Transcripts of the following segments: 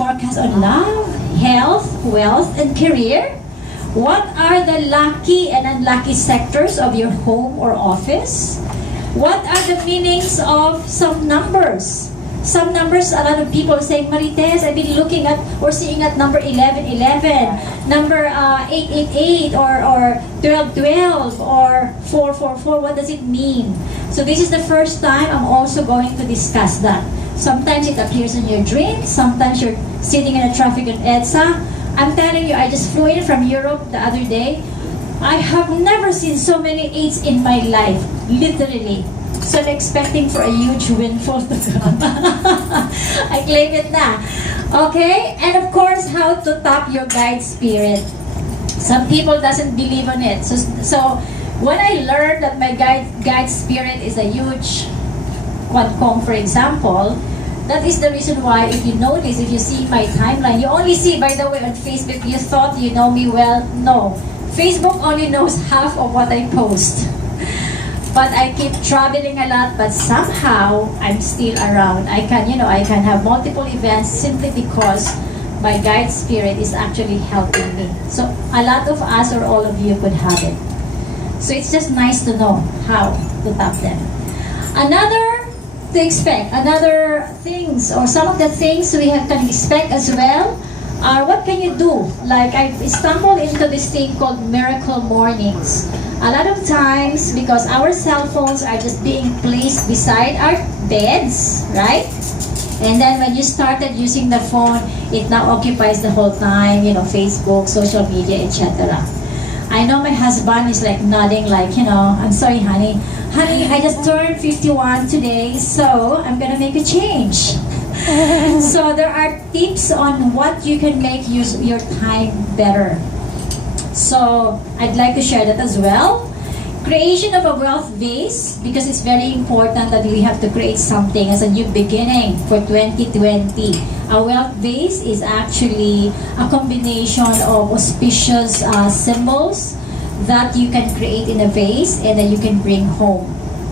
forecast on love, health, wealth, and career. What are the lucky and unlucky sectors of your home or office? What are the meanings of some numbers? Some numbers, a lot of people are saying, Marites, I've been looking at or seeing at number 1111, number 888, or 1212, or 444. What does it mean? So this is the first time I'm also going to discuss that. Sometimes it appears in your dreams. Sometimes you're sitting in a traffic on EDSA. I'm telling you, I just flew in from Europe the other day. I have never seen so many 8s in my life, literally. So I'm expecting for a huge windfall to come. I claim it na. Okay? And of course, how to tap your guide spirit. Some people doesn't believe on it. So when I learned that my guide spirit is a huge quadcom, for example, that is the reason why, if you notice, if you see my timeline, you only see, by the way, on Facebook, you thought you know me well. No. Facebook only knows half of what I post. But I keep traveling a lot, but somehow I'm still around. I can have multiple events simply because my guide spirit is actually helping me. So a lot of us or all of you could have it. So it's just nice to know how to tap them. Another things, or some of the things we can expect as well, are what can you do? Like I stumbled into this thing called miracle mornings. A lot of times, because our cell phones are just being placed beside our beds, right? And then when you started using the phone, it now occupies the whole time, Facebook, social media, etc. I know my husband is like nodding like, I'm sorry, honey. Honey, I just turned 51 today, so I'm gonna make a change. So there are tips on what you can make your time better. So I'd like to share that as well. Creation of a wealth base, because it's very important that we have to create something as a new beginning for 2020. A wealth base is actually a combination of auspicious symbols that you can create in a vase and that you can bring home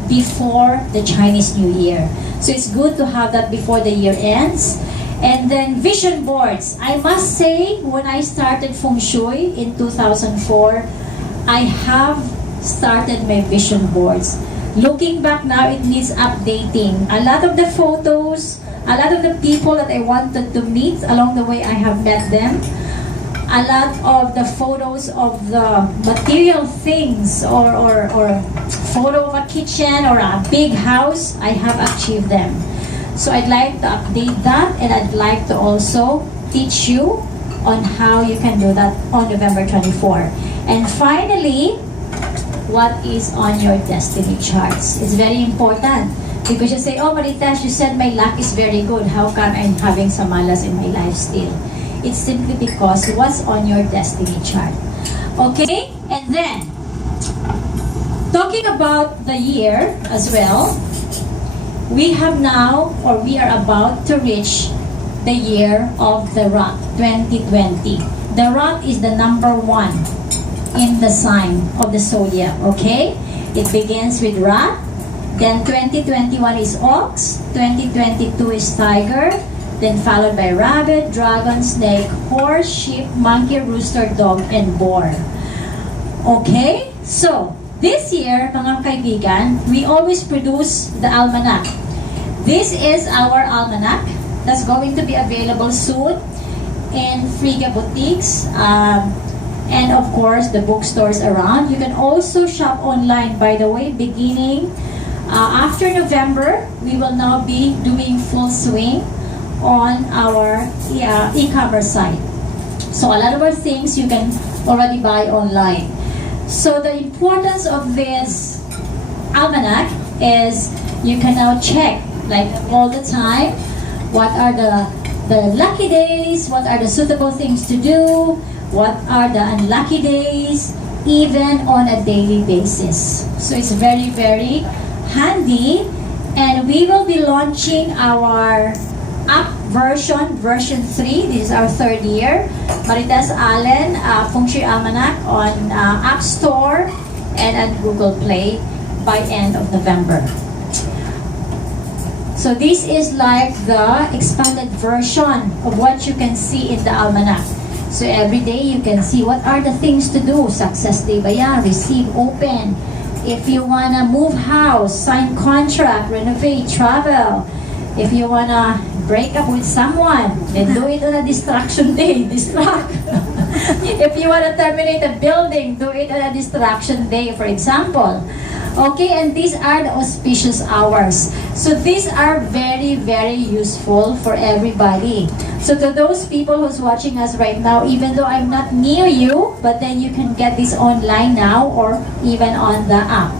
before the Chinese New Year. So it's good to have that before the year ends. And then vision boards. I must say, when I started Feng Shui in 2004, I have started my vision boards. Looking back now, it needs updating. A lot of the photos, a lot of the people that I wanted to meet, along the way I have met them. A lot of the photos of the material things or photo of a kitchen or a big house, I have achieved them. So I'd like to update that, and I'd like to also teach you on how you can do that on November 24. And finally, what is on your destiny charts? It's very important because you say, oh Marites, you said my luck is very good. How come I'm having some malas in my life still? It's simply because what's on your destiny chart. Okay? And then, talking about the year as well, we have now, or we are about to reach the year of the rat, 2020. The rat is the number 1 in the sign of the zodiac, okay? It begins with rat, then 2021 is ox, 2022 is tiger, then followed by rabbit, dragon, snake, horse, sheep, monkey, rooster, dog, and boar. Okay? So, this year, mga kaibigan, we always produce the Almanac. This is our Almanac that's going to be available soon in Friga boutiques and of course the bookstores around. You can also shop online, by the way, beginning after November. We will now be doing full swing on our e-commerce site. So a lot of our things you can already buy online. So the importance of this Almanac is you can now check like all the time what are the lucky days, what are the suitable things to do, what are the unlucky days, even on a daily basis. So it's very, very handy, and we will be launching our app version 3. This is our 3rd year. Marites Allen, Feng Shui Almanac on App Store and at Google Play by end of November. So this is like the expanded version of what you can see in the Almanac. So every day you can see what are the things to do. Success day ba yan? Receive, open. If you wanna move house, sign contract, renovate, travel. If you wanna break up with someone, then do it on a distraction day. Distract. If you wanna terminate a building, do it on a distraction day, for example. Okay, and these are the auspicious hours. So these are very, very useful for everybody. So to those people who's watching us right now, even though I'm not near you, but then you can get this online now or even on the app.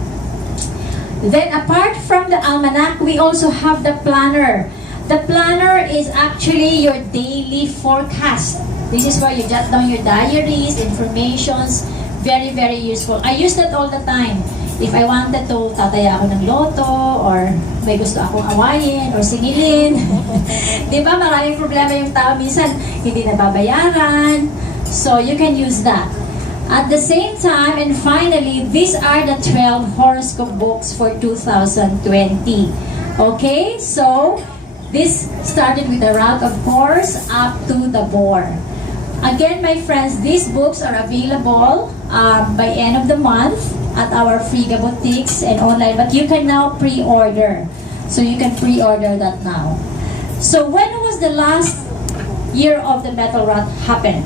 Then apart from the Almanac, we also have the planner. The planner is actually your daily forecast. This is where you jot down your diaries, informations. Very, very useful. I use that all the time. If I wanted to tataya ako ng loto or may gusto akong awayin or singilin. Di ba maraming problema yung tao minsan hindi nababayaran. So you can use that. At the same time, and finally, these are the 12 horoscope books for 2020. Okay, so this started with the Route of Course up to the Boar. Again, my friends, these books are available by end of the month at our Friga boutiques and online, but you can now pre-order. So you can pre-order that now. So when was the last year of the metal rot happened?